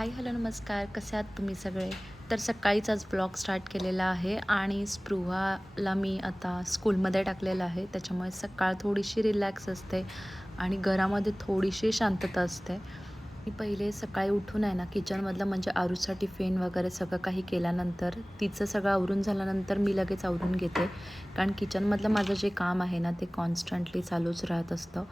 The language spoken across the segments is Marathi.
नमस्कार. कसे आहात तुम्ही सगळे? तर सकाळीचाच ब्लॉग स्टार्ट केलेला आहे आणि स्पृहाला मी आता स्कूलमध्ये टाकलेलं आहे. त्याच्यामुळे सकाळ थोडीशी रिलॅक्स असते आणि घरामध्ये थोडीशी शांतता असते. मी पहिले सकाळी उठून आहे ना किचनमधलं म्हणजे आरूचा टिफिन वगैरे सगळं काही केल्यानंतर तिचं सगळं आवरून झाल्यानंतर मी लगेच आवरून घेते. कारण किचनमधलं माझं जे काम आहे ना ते कॉन्स्टंटली चालूच राहत असतं.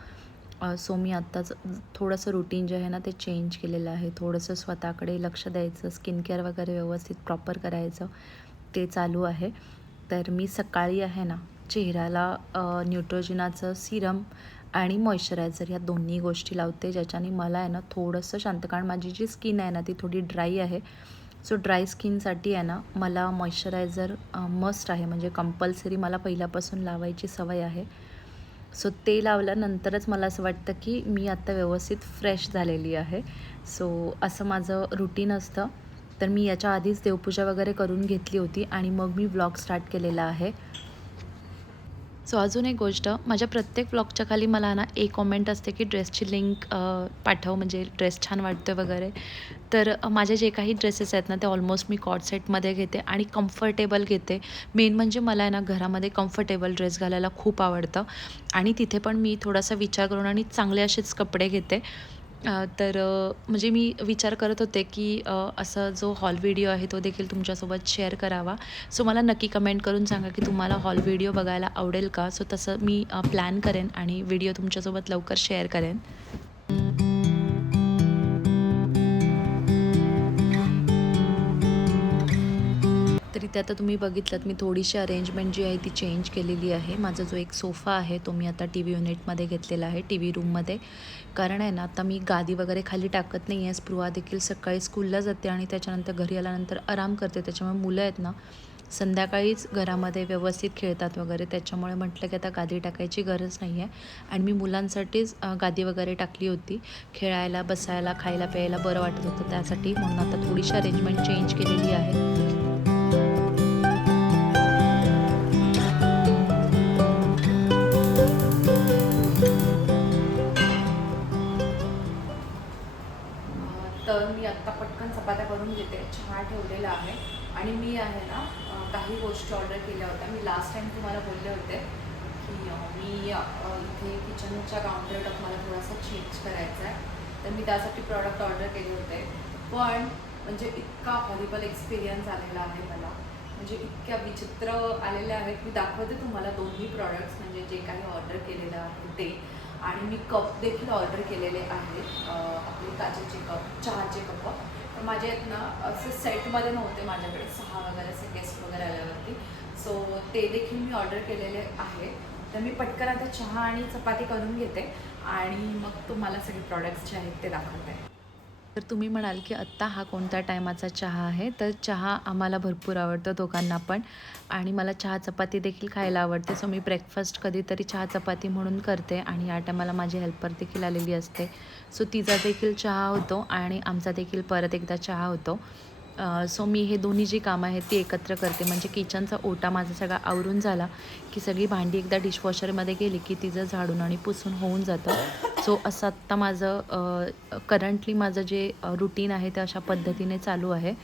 सो मी आत्ताच थोडंसं रुटीन जे आहे ना ते चेंज केलेलं आहे. थोडंसं स्वतःकडे लक्ष द्यायचं स्किन केअर वगैरे व्यवस्थित प्रॉपर करायचं ते चालू आहे. तर मी सकाळी आहे ना चेहऱ्याला न्यूट्रोजिनाचं सिरम आणि मॉइश्चरायझर ह्या दोन्ही गोष्टी लावते ज्याच्याने मला आहे ना थोडंसं शांत कारण माझी जी स्किन आहे ना ती थोडी ड्राय आहे. सो ड्राय स्किनसाठी आहे ना मला मॉइश्चरायझर मस्ट आहे. म्हणजे कंपल्सरी मला पहिल्यापासून लावायची सवय आहे. सो ते लावल्यानंतरच मला असं वाटतं की मी आत्ता व्यवस्थित फ्रेश झालेली आहे. सो असं माझं रुटीन असतं. तर मी याच्या आधीच देवपूजा वगैरे करून घेतली होती आणि मग मी ब्लॉग स्टार्ट केलेला आहे. सो अजून एक गोष्ट माझ्या प्रत्येक ब्लॉगच्या खाली मला ना एक कॉमेंट असते की ड्रेसची लिंक पाठव म्हणजे ड्रेस छान वाटतो वगैरे. तर माझे जे काही ड्रेसेस आहेत ना ते ऑलमोस्ट मी कॉट सेटमध्ये घेते आणि कम्फर्टेबल घेते. मेन म्हणजे मला आहे ना घरामध्ये कम्फर्टेबल ड्रेस घालायला खूप आवडतं. आणि तिथे पण मी थोडासा विचार करून आणि चांगले असेच कपडे घेते. तर म्हणजे मी विचार करत होते की असा जो हॉल व्हिडिओ आहे तो देखील तुमच्यासोबत शेअर करावा. सो मला नक्की कमेंट करून सांगा की तुम्हाला हॉल व्हिडिओ बघायला आवडेल का? सो तसं मी प्लॅन करेन आणि व्हिडिओ तुमच्यासोबत लवकर शेअर करेन. तिथे आता तुम्ही बघितलं मी थोडीशी अरेंजमेंट जी आहे ती चेंज केलेली आहे. माझा जो एक सोफा आहे तो मी आता टी व्ही युनिटमध्ये घेतलेला आहे टी व्ही रूममध्ये कारण आहे ना आता मी गादी वगैरे खाली टाकत नाही आहे. स्पृहा देखील सकाळी स्कूलला जाते आणि त्याच्यानंतर घरी आल्यानंतर आराम करते. त्याच्यामुळे मुलं आहेत ना संध्याकाळीच घरामध्ये व्यवस्थित खेळतात वगैरे. त्याच्यामुळे म्हटलं की आता गादी टाकायची गरज नाही आहे आणि मी मुलांसाठीच गादी वगैरे टाकली होती. खेळायला बसायला खायला प्यायला बरं वाटत होतं. त्यासाठी म्हणून आता थोडीशी अरेंजमेंट चेंज केलेली आहे. करून घेते चहा ठेवलेला आहे. आणि मी आहे ना काही गोष्टी ऑर्डर केल्या होत्या. मी लास्ट टाईम तुम्हाला बोलले होते की मी इथे किचनच्या काउंटर मला थोडासा चेंज करायचा आहे. तर मी त्यासाठी प्रॉडक्ट ऑर्डर केले होते. पण म्हणजे इतका हॉरिबल एक्सपिरियन्स आलेला आहे मला. म्हणजे इतक्या विचित्र आलेले आहेत. मी दाखवते तुम्हाला दोन्ही प्रॉडक्ट्स म्हणजे जे काही ऑर्डर केलेलं आहे ते. आणि मी कप देखील ऑर्डर केलेले आहेत. आपले काचेचे कप चहाचे कप माझे आहेत ना असे सेटमध्ये नव्हते माझ्याकडे. सहा वगैरे असे गेस्ट वगैरे आल्यावरती. सो ते देखील मी ऑर्डर केलेले आहे. तर मी पटकन आता चहा आणि चपाती करून घेते. आणि मग तुम्हाला सगळे प्रॉडक्ट्स जे आहेत ते दाखवते. तर तुम्ही म्हणाल की आत्ता हा कोणत्या टायमाचा चहा आहे? तर चहा आम्हाला भरपूर आवडतो दोघांना पण. आणि मला चहा चपाती देखील खायला आवडते. सो मी ब्रेकफास्ट कधीतरी चहा चपाती म्हणून करते आणि या टायमाला माझी हेल्पर देखील आलेली असते. सो तिचा देखील चहा होतो आणि आमचा देखील परत एकदा चहा होतो. सो मी हे दोन्ही जी कामं आहेत ती एकत्र करते. म्हणजे किचनचा ओटा माझा सगळा आवरून झाला की सगळी भांडी एकदा डिशवॉशरमध्ये गेली की तिचं झाडून आणि पुसून होऊन जातं. सो असं आत्ता माझं करंटली माझं जे रुटीन आहे ते अशा पद्धतीने चालू आहे.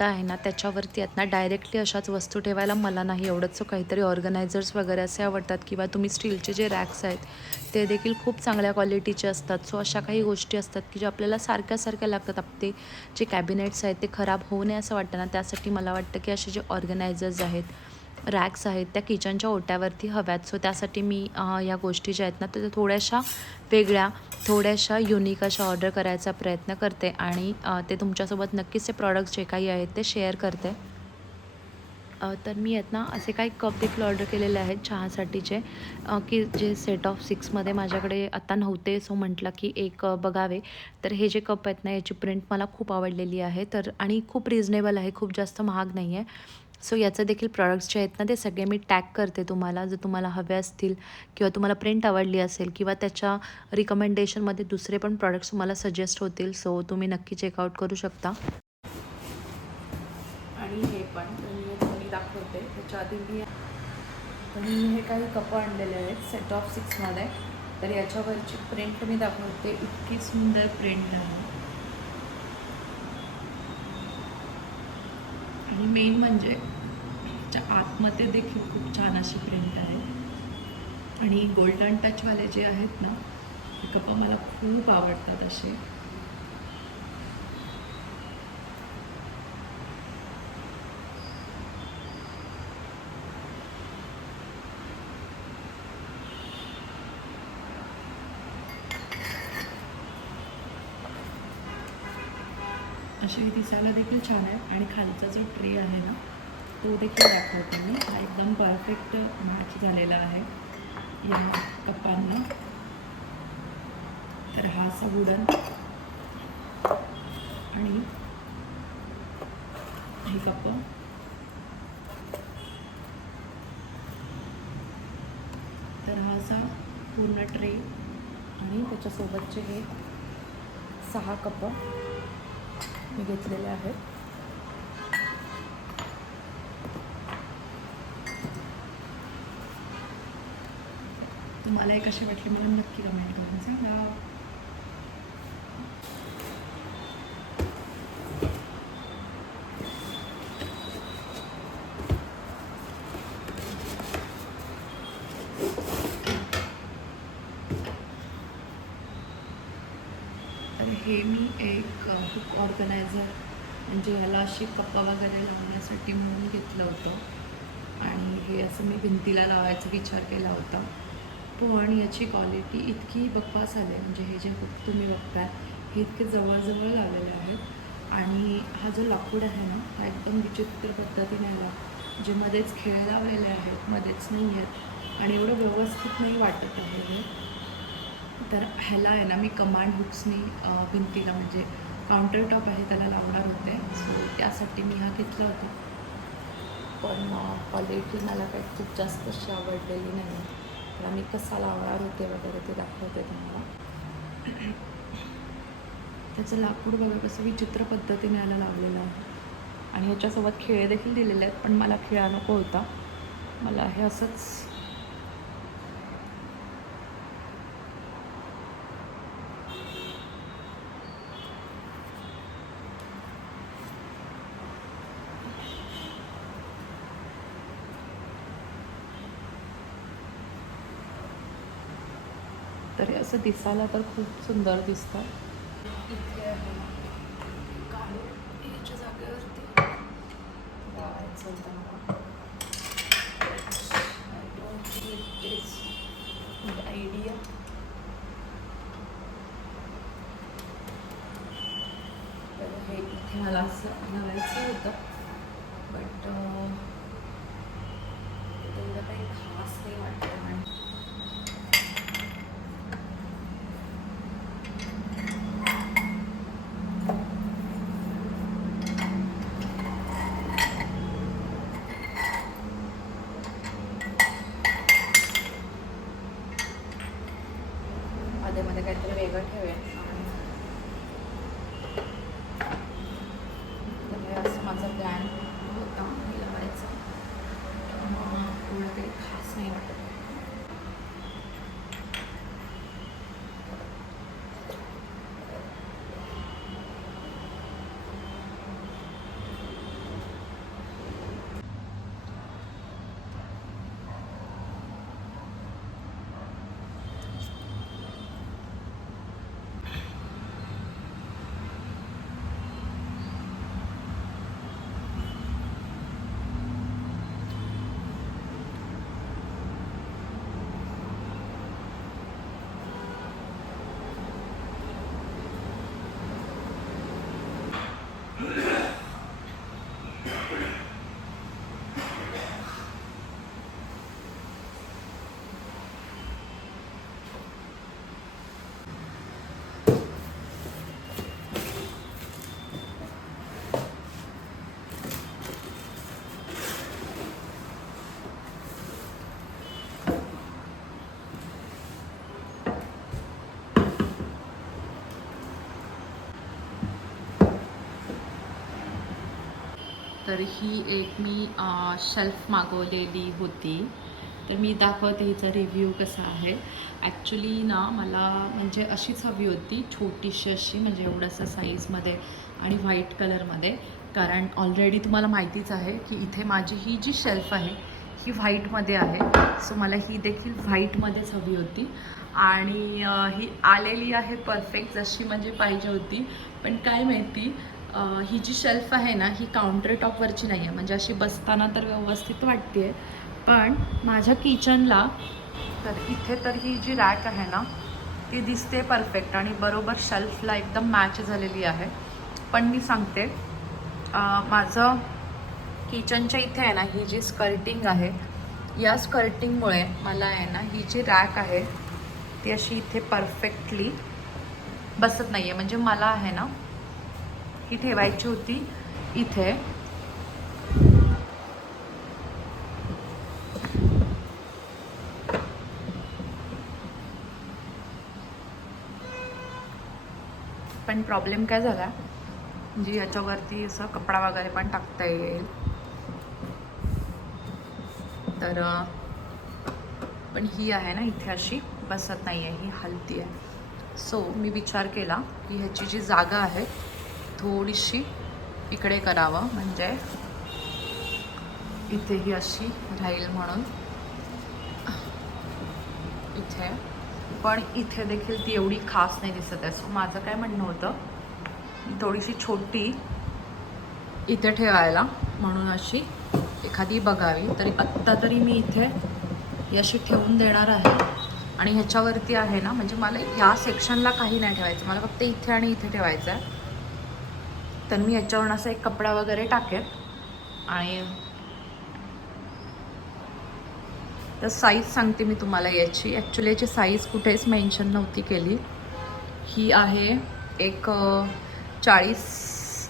ओटा आहे ना त्याच्यावरती आहेत ना डायरेक्टली अशाच वस्तू ठेवायला मला नाही आवडत. सो काहीतरी ऑर्गनायझर्स वगैरे असे आवडतात किंवा तुम्ही स्टीलचे जे रॅक्स आहेत ते देखील खूप चांगल्या क्वालिटीचे असतात. सो अशा काही गोष्टी असतात की ज्या आपल्याला सारख्या सारख्या लागतात. आपले जे कॅबिनेट्स आहेत ते खराब होऊ नये असं वाटतं ना त्यासाठी मला वाटतं की असे जे ऑर्गनायझर्स आहेत रॅक्स आहेत त्या किचनच्या ओट्यावरती हव्यात. सो त्यासाठी मी या गोष्टी ज्या आहेत ना त्या थोड्याशा वेगळ्या थोड्याशा युनिक अशा ऑर्डर करायचा प्रयत्न करते आणि ते तुमच्यासोबत नक्कीच ते प्रॉडक्ट्स जे काही आहेत ते शेअर करते. तर मी आहेत ना असे काही कप देखील ऑर्डर केलेले आहेत चहासाठीचे की जे सेट ऑफ सिक्समध्ये माझ्याकडे आत्ता नव्हते. सो म्हटलं की एक बघावे. तर हे जे कप आहेत ना याची प्रिंट मला खूप आवडलेली आहे. तर आणि खूप रिजनेबल आहे खूप जास्त महाग नाही आहे सो याचं देखील प्रॉडक्ट्स जे आहेत ना ते सगळे मी टॅग करते तुम्हाला. जर तुम्हाला हवे असतील किंवा तुम्हाला प्रिंट आवडली असेल किंवा त्याच्या रिकमेंडेशनमध्ये दुसरे पण प्रॉडक्ट्स तुम्हाला सजेस्ट होतील. सो तुम्ही नक्की चेकआउट करू शकता. आणि हे पण मी दाखवते. त्याच्या आधी मी मी हे काही कपं आणलेले आहेत सेट ऑफ सिक्समध्ये तर याच्यावरची प्रिंट मी दाखवते. इतकी सुंदर प्रिंट आहे. आणि मेन म्हणजे त्याच्या आतमध्ये देखील खूप छान अशी प्रिंट आहे. आणि गोल्डन टचवाले जे आहेत ना ते कप मला खूप आवडतात असे. अशी दिसायला देखील छान आहे. आणि खालचा जो ट्रे आहे ना तो देखील दाखवते मी. हा एकदम परफेक्ट मॅच झालेला आहे या कपांना तर हा असा वुडन आणि हे कप तर हा असा पूर्ण ट्रे. आणि त्याच्यासोबतचे हे सहा कप मी घेतलेले आहेत. तुम्हाला एक अशी वाटली? मला नक्की कमेंट करून सांगा तर हे मी एक हुक ऑर्गनायझर म्हणजे ह्याला अशी कप्पा वगैरे लावण्यासाठी म्हणून घेतलं होतं. आणि हे असं मी भिंतीला लावायचा विचार केला होता. पण याची क्वालिटी इतकी बकवास आली आहे. म्हणजे हे जे बुक तुम्ही बघताय हे इतके जवळजवळ लावलेले आहेत. आणि हा जो लाकूड आहे ना हा एकदम विचित्र पद्धतीने आला. जे मध्येच खेळ लावलेले आहेत मध्येच नाही आहेत. आणि एवढं व्यवस्थित नाही वाटत आहे हे. तर ह्याला आहे ना मी कमांड बुक्सनी भिंतीला म्हणजे काउंटर टॉप आहे त्याला लावणार होते. सो त्यासाठी मी हा घेतला होता. पण क्वालिटी मला काही खूप जास्त अशी आवडलेली नाही. मला मी कसा लावणार होते वगैरे ते दाखवते तुम्हाला. त्याचं लाकूड बघा कसं विचित्र पद्धतीने याला लावलेलं आहे. आणि ह्याच्यासोबत खेळ देखील दिलेले आहेत पण मला खेळा नको होता. मला हे असंच तर हे असं दिसायला तर खूप सुंदर दिसतं. इथे जागेवरती. मला. तर हे इथे मला असं लावायचं होतं. बट तेवढं काही खास नाही वाटतं. तर ही एक मी शेल्फ मागवलेली होती. तर मी दाखवते हिचा रिव्ह्यू कसा आहे. ॲक्च्युली ना मला म्हणजे अशीच हवी होती छोटीशी अशी म्हणजे एवढंसं साईजमध्ये आणि व्हाईट कलरमध्ये कारण ऑलरेडी तुम्हाला माहितीच आहे की इथे माझी ही जी शेल्फ आहे ही व्हाईटमध्ये आहे. सो मला ही देखील व्हाईटमध्येच हवी होती. आणि ही आलेली आहे परफेक्ट जशी म्हणजे पाहिजे होती. पण काय माहिती ही जी शेल्फ आहे ना ही काउंटर टॉपवरची नाही आहे म्हणजे अशी बसताना तर व्यवस्थित वाटते पण माझ्या किचनला तर इथे तर ही जी रॅक आहे ना ती दिसते परफेक्ट आणि बरोबर शेल्फला एकदम मॅच झालेली आहे. पण मी सांगते माझं किचनच्या इथे आहे ना ही जी स्कर्टिंग आहे या स्कर्टिंगमुळे मला आहे ना ही जी रॅक आहे ती अशी इथे परफेक्टली बसत नाही आहे म्हणजे मला आहे ना ही ठेवायची होती इथे. पण प्रॉब्लेम काय झाला? म्हणजे याच्यावरती असं कपडा वगैरे पण टाकता येईल. तर पण ही आहे ना इथे अशी बसत नाही आहे ही हलती आहे सो मी विचार केला की ह्याची जी जागा आहे थोडीशी इकडे करावं म्हणजे इथे ही अशी राहील म्हणून. इथे. पण इथे देखील ती एवढी खास नाही दिसत आहे. सो माझं काय म्हणणं होतं थोडीशी छोटी इथे ठेवायला म्हणून अशी एखादी बघावी. तरी आत्ता तरी मी इथे ही अशी ठेवून देणार आहे. आणि ह्याच्यावरती आहे ना म्हणजे मला ह्या सेक्शनला काही नाही ठेवायचं. मला फक्त इथे आणि इथे ठेवायचं आहे. तर मी याच्यावरून असा एक कपडा वगैरे टाकेन आणि तर साईज सांगते मी तुम्हाला याची. ॲक्च्युली याची साईज कुठेच मेन्शन नव्हती केली. ही आहे एक चाळीस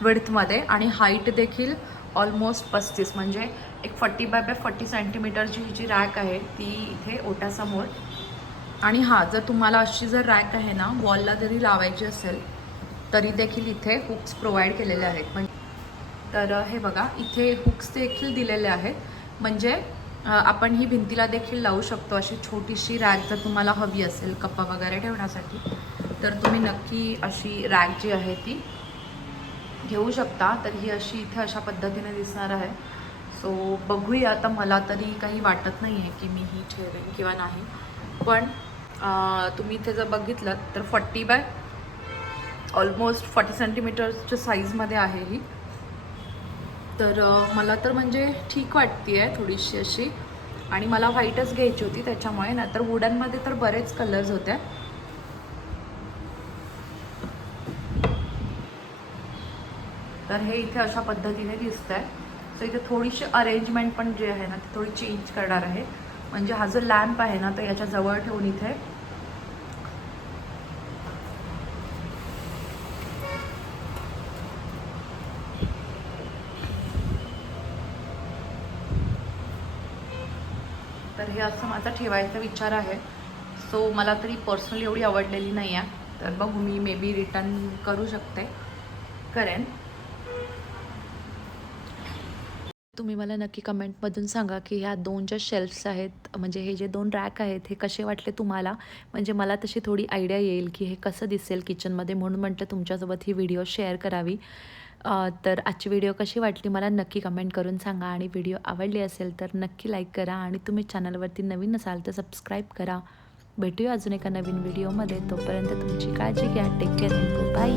विड्थमध्ये आणि हाईट देखील ऑलमोस्ट पस्तीस. म्हणजे एक फॉर्टी बाय बाय फॉर्टी सेंटीमीटरची ही जी रॅक आहे ती इथे ओट्यासमोर. आणि हां जर तुम्हाला अशी जर रॅक आहे ना वॉलला जरी लावायची असेल तरी देखील इथे हुक्स प्रोव्हाइड केलेले आहेत. म्हणजे तर हे बघा इथे हुक्स देखील दिलेले आहेत. म्हणजे आपण ही भिंतीला देखील लावू शकतो अशी छोटीशी रॅक जर तुम्हाला हवी असेल कप्पा वगैरे ठेवण्यासाठी. तर तुम्ही नक्की अशी रॅक जी आहे ती घेऊ शकता. तर ही अशी इथे अशा पद्धतीने दिसणार आहे. सो बघूया. आता मला तरी काही वाटत नाही आहे की मी ही ठेवेन किंवा नाही. पण तुम्ही इथे जर बघितलं तर फॉर्टी बाय ऑलमोस्ट फॉर्टी सेंटीमीटर्सच्या साईजमध्ये आहे ही. तर मला तर म्हणजे ठीक वाटते आहे थोडीशी अशी. आणि मला व्हाईटच घ्यायची होती त्याच्यामुळे नाहीतर वुडनमध्ये तर बरेच कलर्स होते. तर हे इथे अशा पद्धतीने दिसत आहे सो इथे थोडीशी अरेंजमेंट पण जे आहे ना ती थोडी चेंज करणार आहे. म्हणजे हा जो लॅम्प आहे ना तो याच्या जवळ ठेवून इथे तर हे असं माझा ठेवायचा विचार आहे. सो मला तरी पर्सनली एवढी आवडलेली नाही आहे तर बघू मी मे बी रिटर्न करू शकते. करेन. तुम्ही मला नक्की कमेंटमधून सांगा की ह्या दोन ज्या शेल्फ्स आहेत म्हणजे हे जे दोन रॅक आहेत हे कसे वाटले तुम्हाला? म्हणजे मला तशी थोडी आयडिया येईल की हे कसं दिसेल किचनमध्ये म्हणून म्हटलं तुमच्यासोबत ही व्हिडिओ शेअर करावी. तर आजची व्हिडिओ कशी वाटली मला नक्की कमेंट करून सांगा आणि व्हिडिओ आवडली असेल तर नक्की लाईक करा आणि तुम्ही चॅनलवरती नवीन असाल तर सबस्क्राईब करा. भेटूया अजून एका नवीन व्हिडिओमध्ये तोपर्यंत तुमची काळजी घ्या. Take care bye